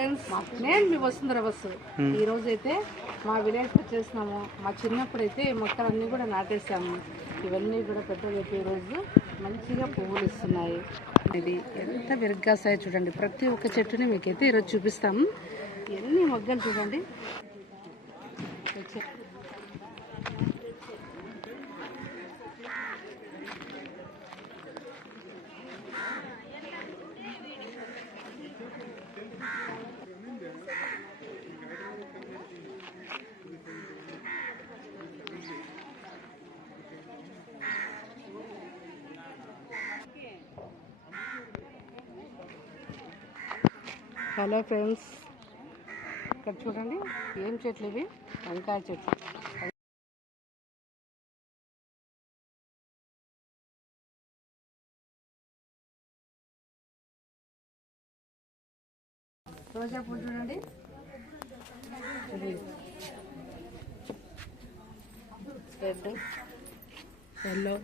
Friends, నేను మీ Vasundhara bus. ఈ రోజు అయితే మా విలేజ్కి వచ్చేసినాము. మా చిన్నప్పుడు అయితే మొక్కలన్నీ కూడా నాటేసాము. ఇవన్నీ కూడా పెద్దగా ఈరోజు మంచిగా పువ్వులు ఇస్తున్నాయి. ఇది ఎంత విరగ్గాసాయో చూడండి. ప్రతి ఒక్క చెట్టుని మీకైతే ఈరోజు చూపిస్తాము. ఎన్ని మొగ్గలు చూడండి. హలో ఫ్రెండ్స్, ఇక్కడ చూడండి ఏం చెట్లు ఇవి, వంకాయ చెట్లు. రోజా పూలు చూడండి, రెడ్, ఎల్లో,